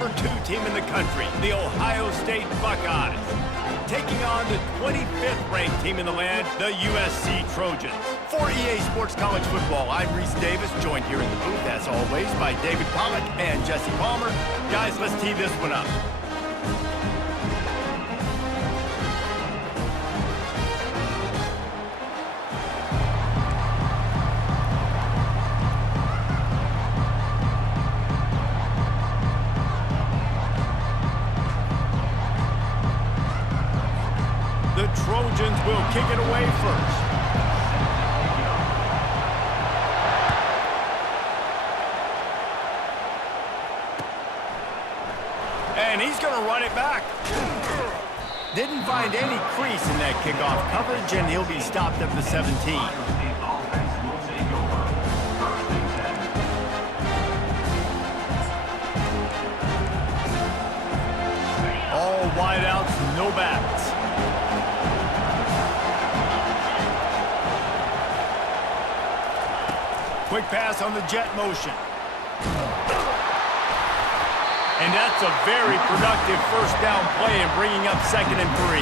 #2 team in the country, the Ohio State Buckeyes, taking on the 25th ranked team in the land, the USC Trojans. For EA Sports College Football, I'm Reese Davis, joined here in the booth, as always, by David Pollack and Jesse Palmer. Guys, let's tee this one up. The Trojans will kick it away first. And he's going to run it back. Didn't find any crease in that kickoff coverage, and he'll be stopped at the 17. All wideouts, no backs. Quick pass on the jet motion. And that's a very productive first down play and bringing up 2nd and 3.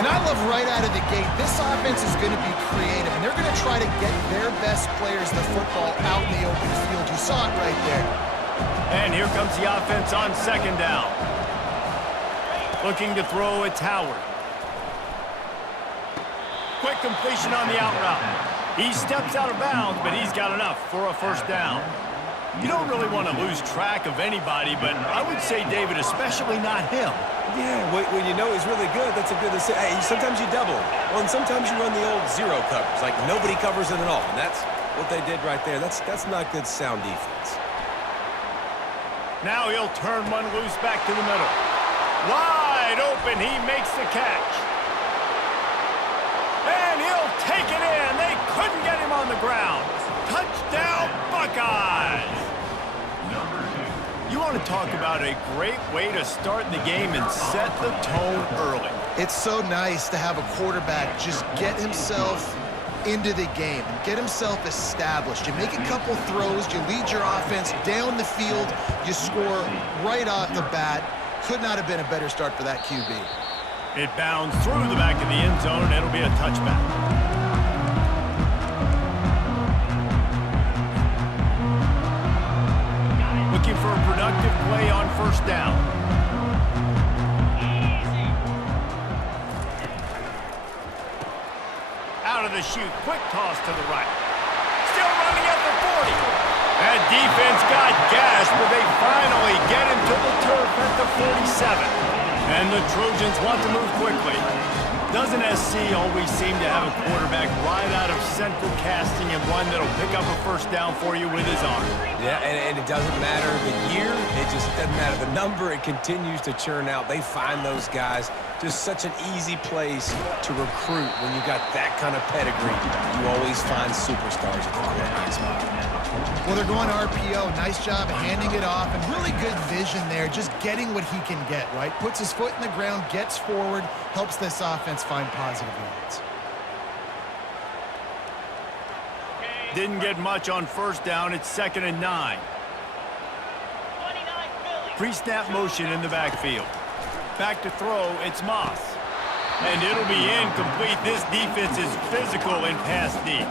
And I love right out of the gate, this offense is going to be creative, and they're going to try to get their best players the football out in the open field. You saw it right there. And here comes the offense on 2nd down. Looking to throw, it's Howard. Quick completion on the out route. He steps out of bounds, but he's got enough for a first down. You don't really want to lose track of anybody, but I would say, David, especially not him. Yeah, when you know he's really good, that's a good decision. Hey, sometimes you double. Well, and sometimes you run the old zero covers, like nobody covers it at all. And that's what they did right there. That's not good sound defense. Now he'll turn one loose back to the middle. Wide open, he makes the catch. And he'll take it in. They couldn't get him on the ground. Touchdown, Buckeyes! You want to talk about a great way to start the game and set the tone early. It's so nice to have a quarterback just get himself into the game and get himself established. You make a couple throws, you lead your offense down the field, you score right off the bat. Could not have been a better start for that QB. It bounds through the back of the end zone, and it'll be a touchback. Looking for a productive play on first down. Out of the chute, quick toss to the right. Still running at the 40. That defense got gashed, but they finally get him to the turf at the 47. And the Trojans want to move quickly. Doesn't SC always seem to have a quarterback right out of central casting and one that'll pick up a first down for you with his arm? Yeah, and it doesn't matter the year. It just doesn't matter the number. It continues to churn out. They find those guys. Just such an easy place to recruit when you got that kind of pedigree. You always find superstars at the quarterback spot. Well, they're going RPO. Nice job handing it off, and really good vision there, just getting what he can get, right? Puts his foot in the ground, gets forward, helps this offense find positive yards. Didn't get much on first down. It's 2nd and 9. Pre-snap motion in the backfield. Back to throw, it's Moss. And it'll be incomplete. This defense is physical and pass deep.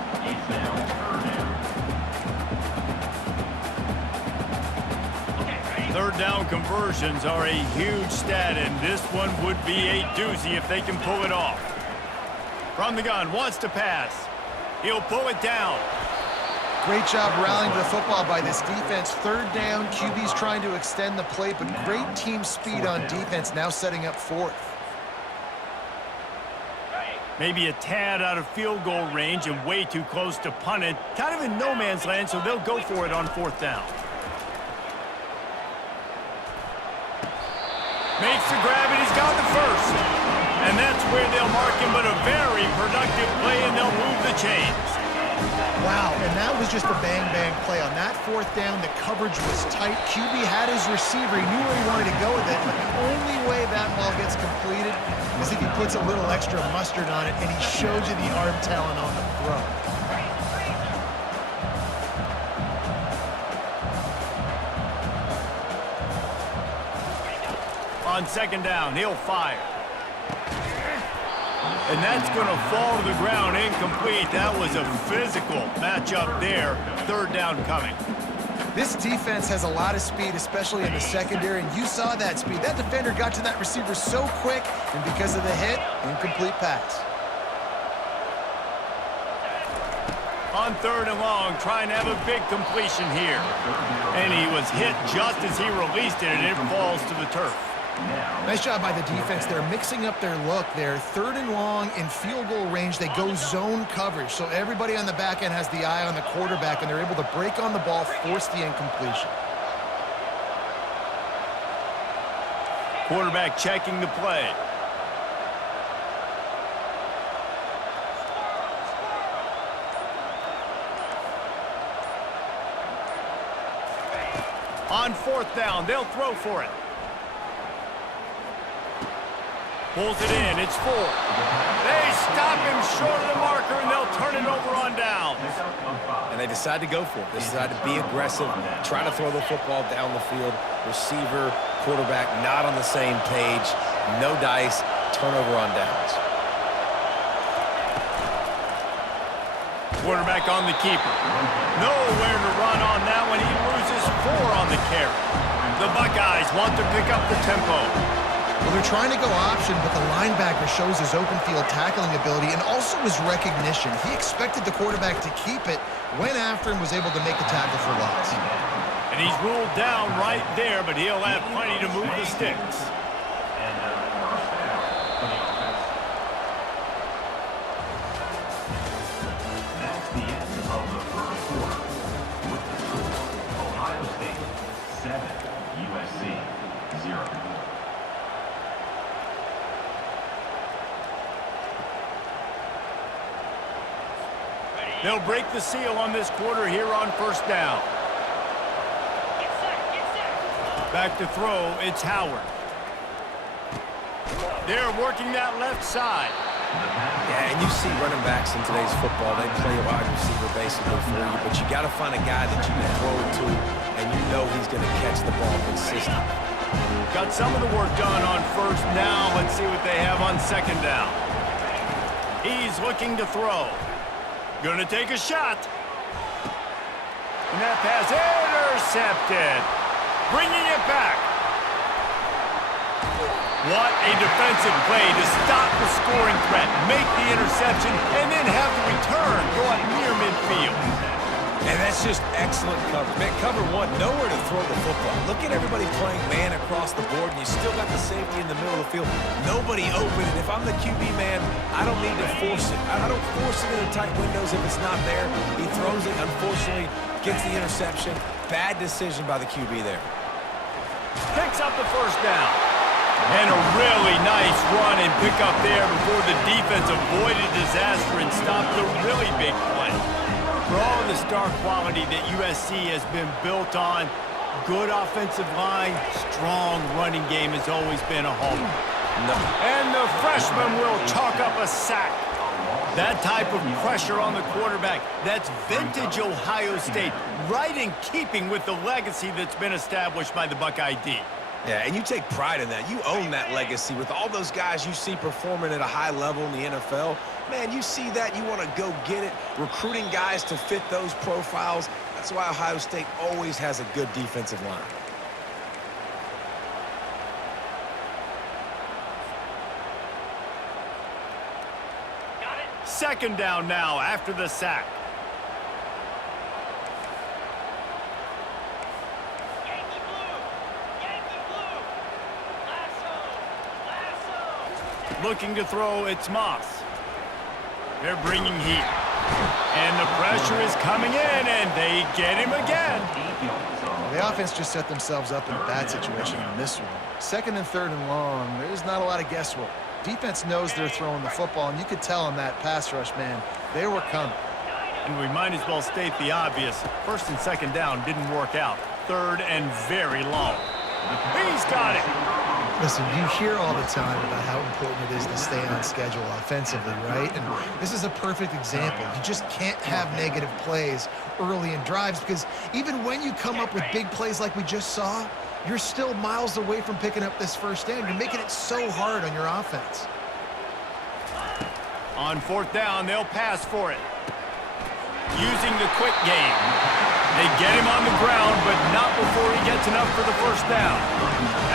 Third down conversions are a huge stat, and this one would be a doozy if they can pull it off. From the gun, wants to pass. He'll pull it down. Great job rallying to the football by this defense. Third down, QB's trying to extend the play, but great team speed on defense, now setting up 4th. Maybe a tad out of field goal range and way too close to punt it. Kind of in no man's land, so they'll go for it on 4th down. Makes the grab, and he's got the first. And that's where they'll mark him, but a very productive play, and they'll move the chains. Wow, and that was just a bang-bang play. On that 4th down, the coverage was tight. QB had his receiver. He knew where he wanted to go with it, but the only way that ball gets completed is if he puts a little extra mustard on it, and he shows you the arm talent on the throw. On second down, he'll fire. And that's going to fall to the ground incomplete. That was a physical matchup there. Third down coming. This defense has a lot of speed, especially in the secondary, and you saw that speed. That defender got to that receiver so quick, and because of the hit, incomplete pass. On third and long, trying to have a big completion here. And he was hit just as he released it, and it falls to the turf. Nice job by the defense. They're mixing up their look there. Third and long in field goal range, they go zone coverage. So everybody on the back end has the eye on the quarterback, and they're able to break on the ball, force the incompletion. Quarterback checking the play. On fourth down, they'll throw for it. Pulls it in, it's 4. They stop him short of the marker, and they'll turn it over on down. And they decide to go for it. They decide to be aggressive, try to throw the football down the field. Receiver, quarterback not on the same page. No dice, turnover on downs. Quarterback on the keeper. Nowhere to run on that one. He loses 4 on the carry. The Buckeyes want to pick up the tempo. Well, they're trying to go option, but the linebacker shows his open field tackling ability and also his recognition. He expected the quarterback to keep it, went after him, was able to make the tackle for loss. And he's ruled down right there, but he'll have plenty to move the sticks. That's the end of the first quarter. With the score, Ohio State 7, USC 0. They'll break the seal on this quarter here on first down. Back to throw, it's Howard. They're working that left side. Yeah, and you see running backs in today's football, they play a wide receiver basically for you, but you got to find a guy that you can throw it to, and you know he's going to catch the ball consistently. Got some of the work done on first down. Let's see what they have on second down. He's looking to throw. Gonna take a shot. And that pass intercepted. Bringing it back. What a defensive play to stop the scoring threat, make the interception, and then have the return go at near midfield. And that's just excellent coverage. Man, cover one, nowhere to throw the football. Look at everybody playing man across the board, and you still got the safety in the middle of the field. Nobody open, and if I'm the QB man, I don't need to force it. I don't force it in the tight windows if it's not there. He throws it, unfortunately, gets the interception. Bad decision by the QB there. Picks up the first down. And a really nice run and pick up there before the defense avoided disaster and stopped the really big play. For all of the star quality that USC has been built on, good offensive line, strong running game has always been a hallmark. And the freshman will chalk up a sack. That type of pressure on the quarterback, that's vintage Ohio State, right in keeping with the legacy that's been established by the Buckeye D. Yeah, and you take pride in that. You own that legacy with all those guys you see performing at a high level in the NFL. Man, you see that, you want to go get it, recruiting guys to fit those profiles. That's why Ohio State always has a good defensive line. Second down now after the sack. Looking to throw, it's Moss. They're bringing heat. And the pressure is coming in, and they get him again. The offense just set themselves up in a bad situation on this one. Second and third and long, there's not a lot of guesswork. Defense knows they're throwing the football, and you could tell on that pass rush, man, they were coming. And we might as well state the obvious. First and second down didn't work out. Third and very long. He's got it. Listen, you hear all the time about how important it is to stay on schedule offensively, right? And this is a perfect example. You just can't have negative plays early in drives because even when you come up with big plays like we just saw, you're still miles away from picking up this first down. You're making it so hard on your offense. On fourth down, they'll pass for it. Using the quick game. They get him on the ground, but not before he gets enough for the first down.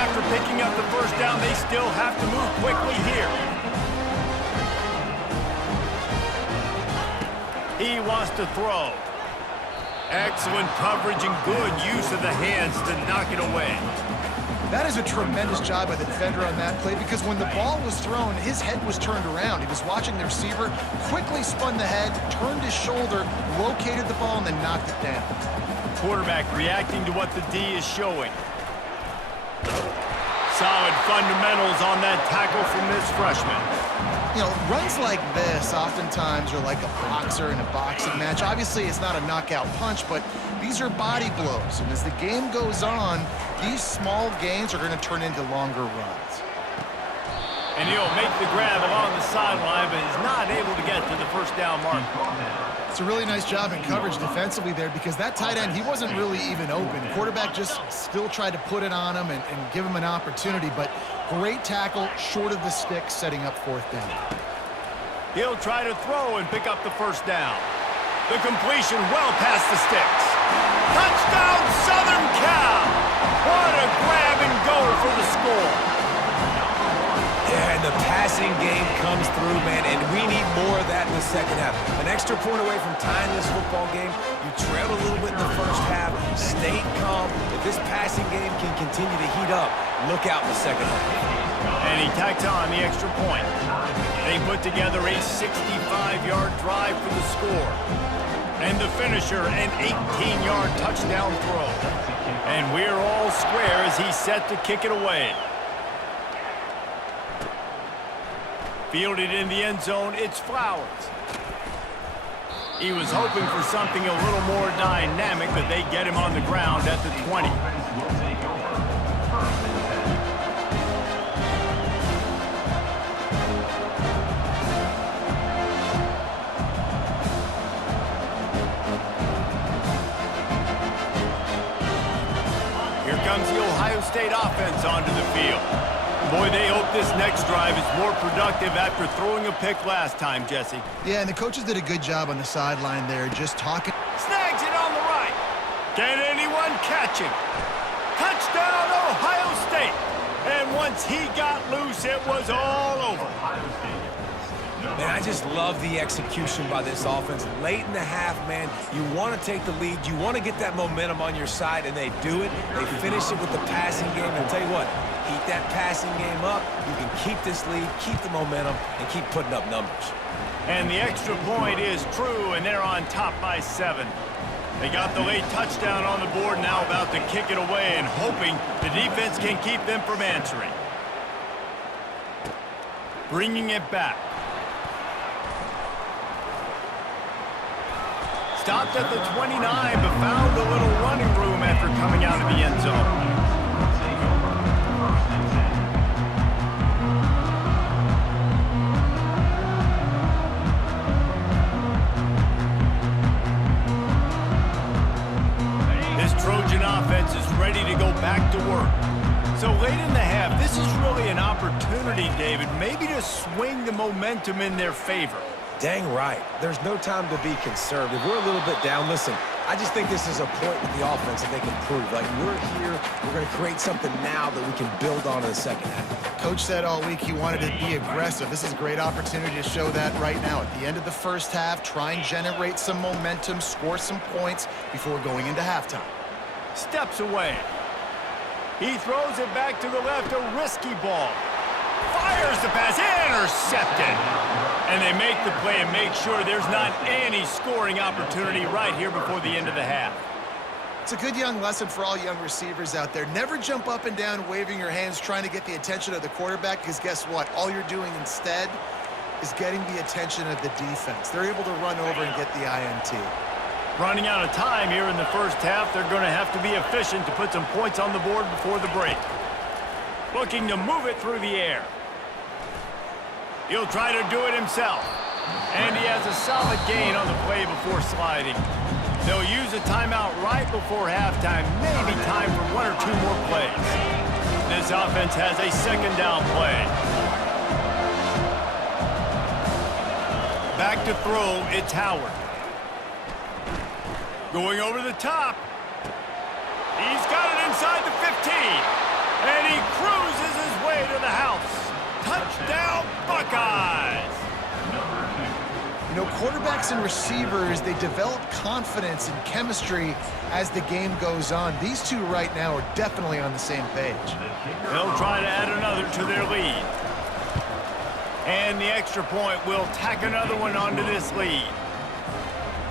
After picking up the first down, they still have to move quickly here. He wants to throw. Excellent coverage and good use of the hands to knock it away. That is a tremendous job by the defender on that play, because when the ball was thrown, his head was turned around. He was watching the receiver, quickly spun the head, turned his shoulder, located the ball, and then knocked it down. Quarterback reacting to what the D is showing. Solid fundamentals on that tackle from this freshman. You know, runs like this oftentimes are like a boxer in a boxing match. Obviously, it's not a knockout punch, but these are body blows. And as the game goes on, these small gains are going to turn into longer runs. And he'll make the grab along the sideline, but is not able to get to the first down mark. It's a really nice job in coverage defensively there, because that tight end, he wasn't really even open. Quarterback just still tried to put it on him and give him an opportunity, but great tackle short of the stick, setting up fourth down. He'll try to throw and pick up the first down. The completion well past the sticks. Touchdown, Southern Cal! What a grab and go for the score. Yeah, and the passing game comes through, man, and we need more of that in the second half. An extra point away from tying this football game. You trailed a little bit in the first half, stayed calm. If this passing game can continue to heat up, look out in the second half. And he tacks on the extra point. They put together a 65-yard drive for the score. And the finisher, an 18-yard touchdown throw. And we're all square as he's set to kick it away. Fielded in the end zone, it's Flowers. He was hoping for something a little more dynamic, but they get him on the ground at the 20. Here comes the Ohio State offense onto the field. Boy, they hope this next drive is more productive after throwing a pick last time, Jesse. Yeah, and the coaches did a good job on the sideline there, just talking. Snags it on the right. Can anyone catch him? Touchdown, Ohio State. And once he got loose, it was all over. Man, I just love the execution by this offense. Late in the half, man, you want to take the lead. You want to get that momentum on your side, and they do it. They finish it with the passing game. And I'll tell you what, keep that passing game up. You can keep this lead, keep the momentum, and keep putting up numbers. And the extra point is true, and they're on top by 7. They got the late touchdown on the board, now about to kick it away and hoping the defense can keep them from answering. Bringing it back. Stopped at the 29, but found a little running room after coming out of the end zone. Trojan offense is ready to go back to work. So late in the half, this is really an opportunity, David, maybe to swing the momentum in their favor. Dang right. There's no time to be conservative. We're a little bit down. Listen, I just think this is a point with the offense that they can prove. Like, we're here, we're going to create something now that we can build on in the second half. Coach said all week he wanted to be aggressive. This is a great opportunity to show that right now. At the end of the first half, try and generate some momentum, score some points before going into halftime. Steps away. He throws it back to the left, a risky ball. Fires the pass, intercepted. And they make the play and make sure there's not any scoring opportunity right here before the end of the half. It's a good young lesson for all young receivers out there. Never jump up and down waving your hands trying to get the attention of the quarterback, because guess what? All you're doing instead is getting the attention of the defense. They're able to run over and get the INT. Running out of time here in the first half, they're going to have to be efficient to put some points on the board before the break. Looking to move it through the air. He'll try to do it himself. And he has a solid gain on the play before sliding. They'll use a timeout right before halftime, maybe time for one or two more plays. This offense has a second down play. Back to throw, it's Howard. Going over the top. He's got it inside the 15. And he cruises his way to the house. Touchdown, Buckeyes! You know, quarterbacks and receivers, they develop confidence and chemistry as the game goes on. These two right now are definitely on the same page. They'll try to add another to their lead. And the extra point will tack another one onto this lead.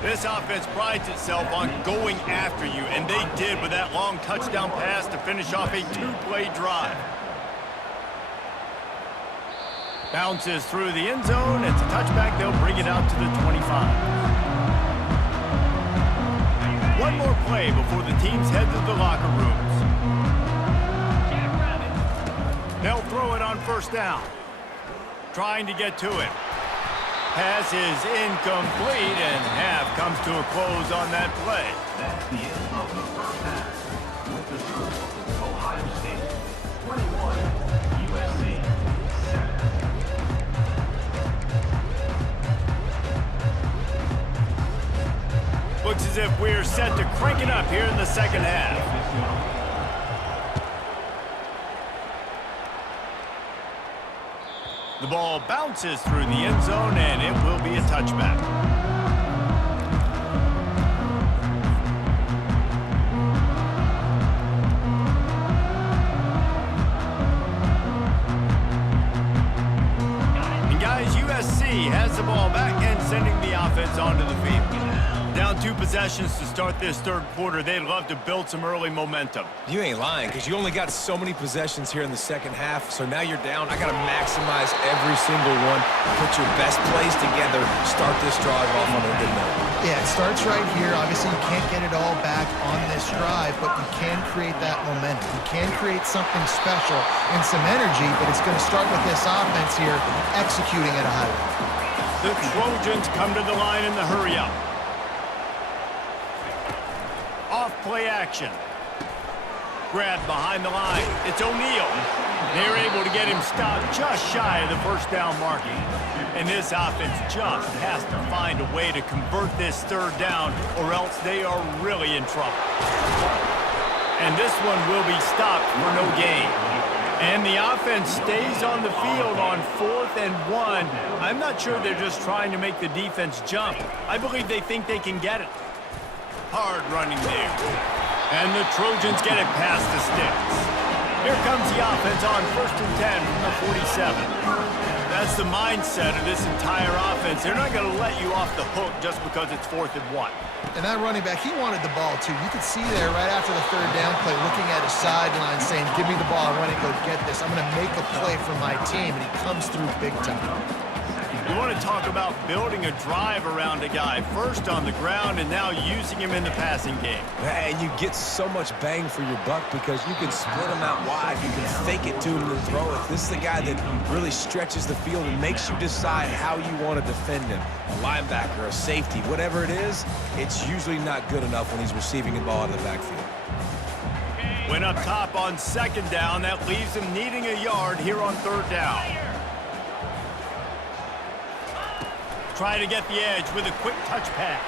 This offense prides itself on going after you, and they did with that long touchdown pass to finish off a two-play drive. Bounces through the end zone. It's a touchback. They'll bring it out to the 25. One more play before the teams head to the locker rooms. They'll throw it on first down. Trying to get to it. Pass is incomplete, and half comes to a close on that play. That's the end of the first half. With the score, Ohio State 21, USC 7. Looks as if we're set to crank it up here in the second half. The ball bounces through the end zone, and it will be a touchback. And guys, USC has the ball back and sending the offense onto the field. Down 2 possessions to start this third quarter. They'd love to build some early momentum. You ain't lying, because you only got so many possessions here in the second half, so now you're down. I got to maximize every single one, put your best plays together, start this drive off on a good note. Yeah, it starts right here. Obviously, you can't get it all back on this drive, but you can create that momentum. You can create something special and some energy, but it's going to start with this offense here executing at a high level. The Trojans come to the line in the hurry-up. Off-play action. Grab behind the line. It's O'Neal. They're able to get him stopped just shy of the first down marking. And this offense just has to find a way to convert this third down, or else they are really in trouble. And this one will be stopped for no gain. And the offense stays on the field on 4th and 1. I'm not sure they're just trying to make the defense jump. I believe they think they can get it. Hard running there. And the Trojans get it past the sticks. Here comes the offense on 1st and 10 from the 47. That's the mindset of this entire offense. They're not going to let you off the hook just because it's 4th and 1. And that running back, he wanted the ball too. You could see there right after the third down play looking at his sideline saying, give me the ball, I want to go get this. I'm going to make a play for my team, and he comes through big time. You want to talk about building a drive around a guy, first on the ground and now using him in the passing game. And you get so much bang for your buck because you can split him out wide. You can fake it to him and throw it. This is the guy that really stretches the field and makes you decide how you want to defend him. A linebacker, a safety, whatever it is, it's usually not good enough when he's receiving the ball out of the backfield. Went up top on second down. That leaves him needing a yard here on third down. Try to get the edge with a quick touch pass.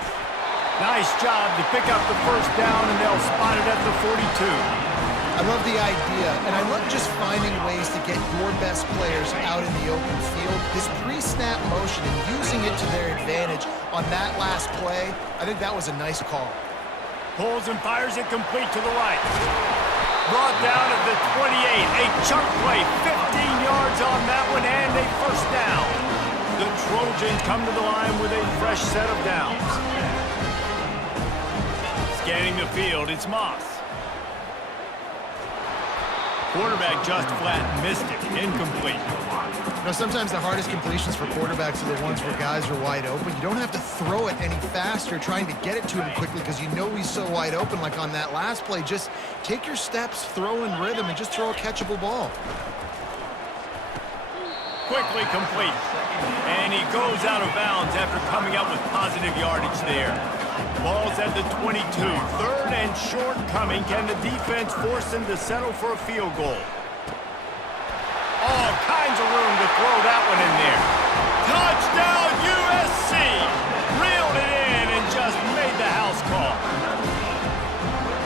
Nice job to pick up the first down, and they'll spot it at the 42. I love the idea, and I love just finding ways to get your best players out in the open field. This pre-snap motion and using it to their advantage on that last play, I think that was a nice call. Pulls and fires it complete to the right. Brought down at the 28. A chunk play, 15 yards on that one, and a first down. The Trojans come to the line with a fresh set of downs. Scanning the field, it's Moss. Quarterback just flat missed it, incomplete. You know, sometimes the hardest completions for quarterbacks are the ones where guys are wide open. You don't have to throw it any faster trying to get it to him quickly because you know he's so wide open like on that last play. Just take your steps, throw in rhythm, and just throw a catchable ball. Quickly complete. And he goes out of bounds after coming up with positive yardage there. Ball's at the 22. Third and short coming. Can the defense force them to settle for a field goal? All kinds of room to throw that one in there. Touchdown, USC! Reeled it in and just made the house call.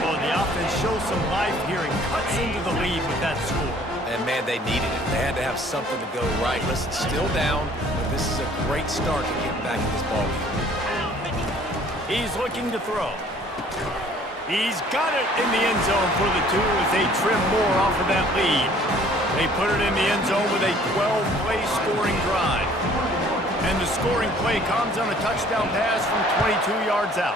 Well, the offense shows some life here and cuts into the lead with that score. And, man, they needed it. They had to have something to go right. Listen, still down, but this is a great start to getting back in this ballgame. He's looking to throw. He's got it in the end zone for the two as they trim more off of that lead. They put it in the end zone with a 12-play scoring drive. And the scoring play comes on a touchdown pass from 22 yards out.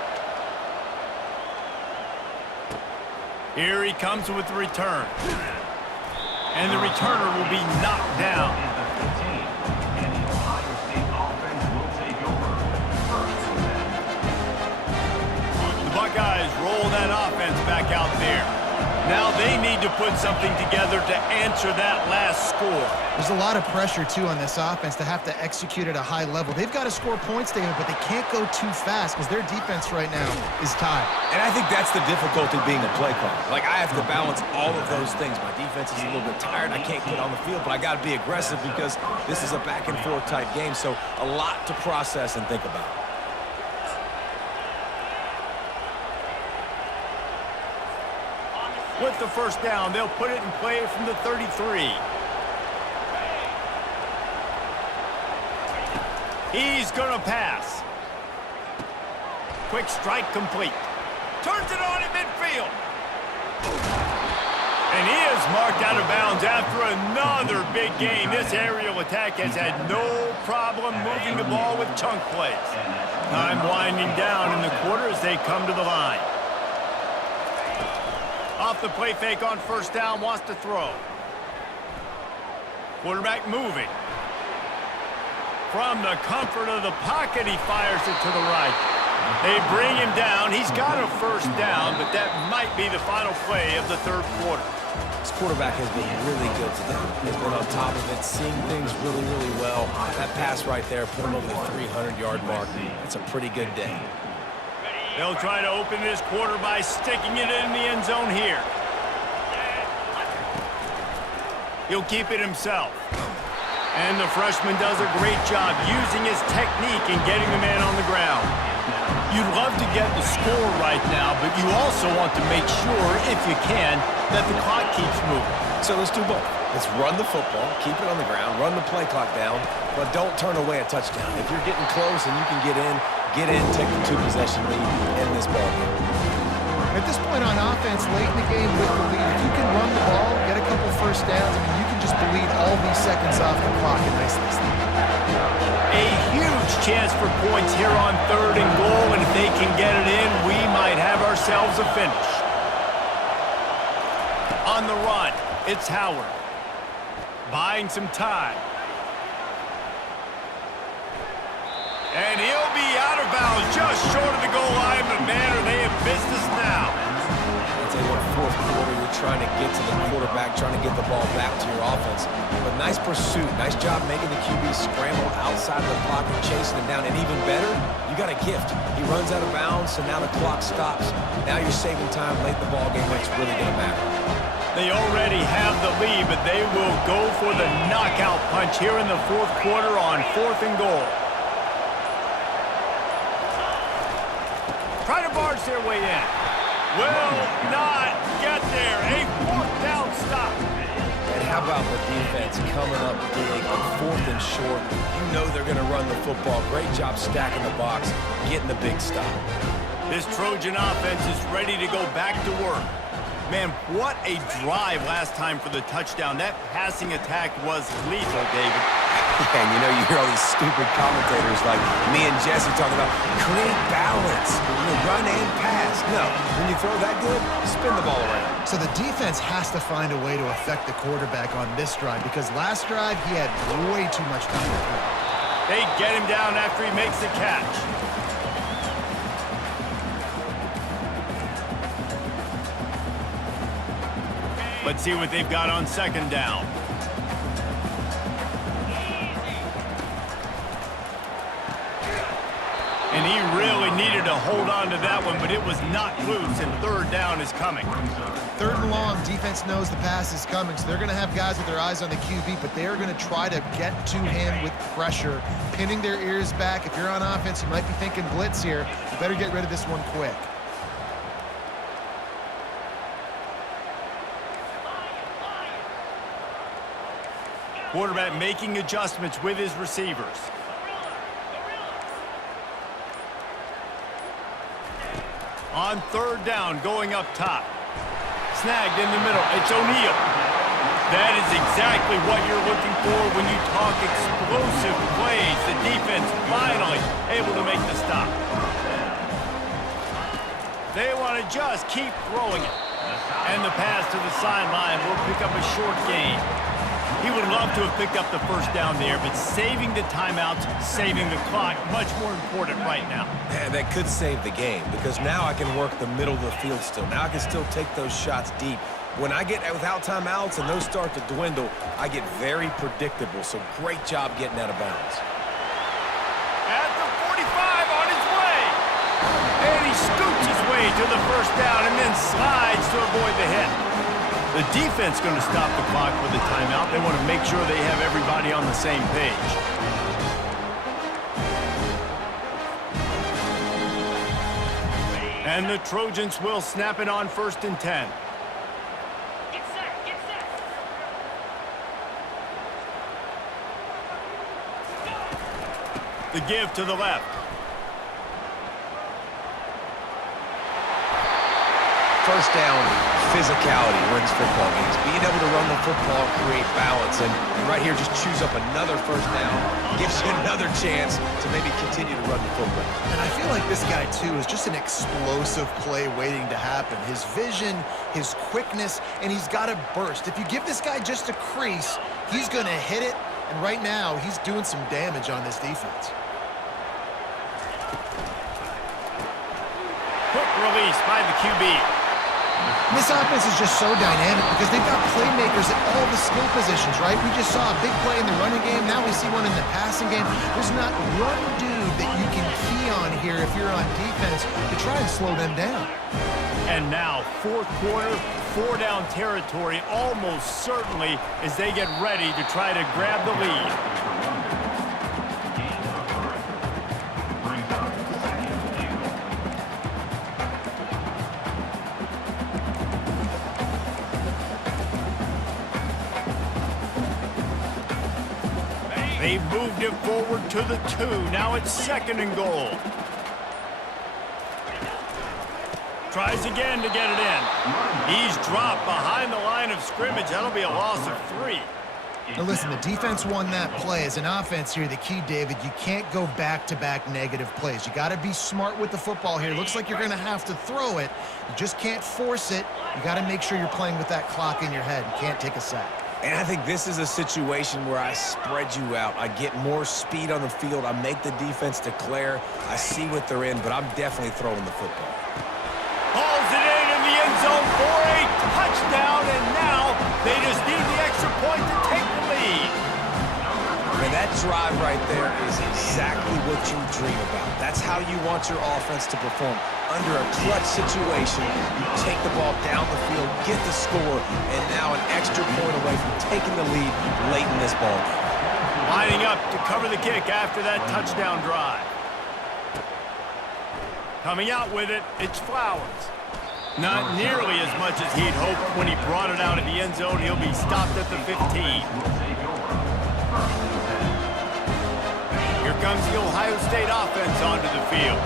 Here he comes with the return. And the returner will be knocked down. The Buckeyes roll that offense back out there. Now they need to put something together to answer that last score. There's a lot of pressure, too, on this offense to have to execute at a high level. They've got to score points, David, but they can't go too fast because their defense right now is tied. And I think that's the difficulty being a play caller. Like, I have to balance all of those things. My defense is a little bit tired. I can't get on the field, but I got to be aggressive because this is a back-and-forth type game, so a lot to process and think about. With the first down, they'll put it in play from the 33. He's going to pass. Quick strike complete. Turns it on in midfield. And he is marked out of bounds after another big game. This aerial attack has had no problem moving the ball with chunk plays. Time winding down in the quarter as they come to the line. Off the play fake on first down, wants to throw. Quarterback moving. From the comfort of the pocket, he fires it to the right. They bring him down. He's got a first down, but that might be the final play of the third quarter. This quarterback has been really good today. He's been on top of it, seeing things really, really well. That pass right there put him over the 300-yard mark. It's a pretty good day. They'll try to open this quarter by sticking it in the end zone here. He'll keep it himself. And the freshman does a great job using his technique and getting the man on the ground. You'd love to get the score right now, but you also want to make sure, if you can, that the clock keeps moving. So let's do both. Let's run the football, keep it on the ground, run the play clock down, but don't turn away a touchdown. If you're getting close and you can get in, take the two-possession lead in this ballgame. At this point on offense, late in the game with the lead, if you can run the ball, get a couple first downs, I mean, you can just bleed all these seconds off the clock and ice this thing. A huge chance for points here on third and goal, and if they can get it in, we might have ourselves a finish. On the run, it's Howard. Buying some time. And he'll be out of bounds just short of the goal line, but man, are they in business now. I'll tell you what, fourth quarter, you're trying to get to the quarterback, trying to get the ball back to your offense. But nice pursuit, nice job making the QB scramble outside of the pocket, chasing him down. And even better, you got a gift. He runs out of bounds, so now the clock stops. Now you're saving time late in the ballgame when it's really going to matter. They already have the lead, but they will go for the knockout punch here in the fourth quarter on fourth and goal. Try to barge their way in. Will not get there. A fourth down stop. And how about the defense coming up big on fourth and short? You know they're going to run the football. Great job stacking the box, getting the big stop. This Trojan offense is ready to go back to work. Man, what a drive last time for the touchdown. That passing attack was lethal, David. And you know, you hear all these stupid commentators like me and Jesse talking about create balance, run and pass. No, when you throw that good, spin the ball around. So the defense has to find a way to affect the quarterback on this drive because last drive he had way too much time to throw. They get him down after he makes the catch. Let's see what they've got on second down. And he really They needed to hold on to that one, but it was not loose, and third down is coming. Third and long, defense knows the pass is coming, so they're going to have guys with their eyes on the QB, but they are going to try to get to him with pressure, pinning their ears back. If you're on offense, you might be thinking blitz here. You better get rid of this one quick. Quarterback making adjustments with his receivers. On third down, going up top. Snagged in the middle. It's O'Neal. That is exactly what you're looking for when you talk explosive plays. The defense finally able to make the stop. They want to just keep throwing it. And the pass to the sideline will pick up a short gain. He would love to have picked up the first down there, but saving the timeouts, saving the clock, much more important right now. Man, that could save the game because now I can work the middle of the field still. Now I can still take those shots deep. When I get without timeouts and those start to dwindle, I get very predictable. So great job getting out of bounds. At the 45 on his way. And he scoots his way to the first down and then slides to avoid the hit. The defense going to stop the clock with a timeout. They want to make sure they have everybody on the same page. And the Trojans will snap it on 1st and 10. Get set, get set. The give to the left. First down, physicality wins football games. Being able to run the football, create balance, and right here just choose up another first down, gives you another chance to maybe continue to run the football. And I feel like this guy, too, is just an explosive play waiting to happen. His vision, his quickness, and he's got a burst. If you give this guy just a crease, he's going to hit it, and right now he's doing some damage on this defense. Quick release by the QB. This offense is just so dynamic because they've got playmakers at all the skill positions, right? We just saw a big play in the running game. Now we see one in the passing game. There's not one dude that you can key on here if you're on defense to try and slow them down. And now, 4th quarter, 4-down territory almost certainly as they get ready to try to grab the lead. They've moved it forward to the 2. Now it's 2nd and goal. Tries again to get it in. He's dropped behind the line of scrimmage. That'll be a loss of 3. Now listen, the defense won that play. As an offense here, the key, David, you can't go back-to-back negative plays. You got to be smart with the football here. Looks like you're going to have to throw it. You just can't force it. You got to make sure you're playing with that clock in your head. You can't take a sack. And I think this is a situation where I spread you out. I get more speed on the field. I make the defense declare. I see what they're in, but I'm definitely throwing the football. Hauls it in the end zone for a touchdown, and now they just need the extra point to take the lead. And that drive right there is exactly what you dream about. That's how you want your offense to perform. Under a clutch situation, you take the ball down the field, get the score, and now an extra point away from taking the lead late in this ball game. Lining up to cover the kick after that touchdown drive. Coming out with it, it's Flowers. Not nearly as much as he'd hoped when he brought it out of the end zone. He'll be stopped at the 15. Here comes the Ohio State offense onto the field.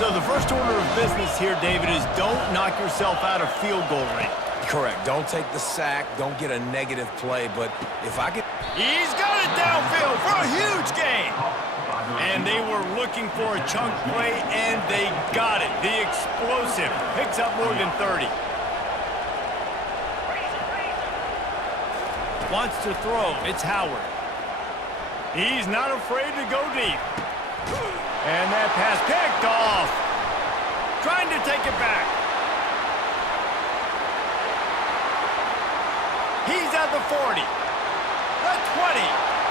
So the first order of business here, David, is don't knock yourself out of field goal range. Correct. Don't take the sack. Don't get a negative play. But if I could... He's got it downfield for a huge gain. And they were looking for a chunk play, and they got it. The explosive picks up more than 30. Wants to throw. It's Howard. He's not afraid to go deep. And that pass picked off. Trying to take it back. He's at the 40. The 20.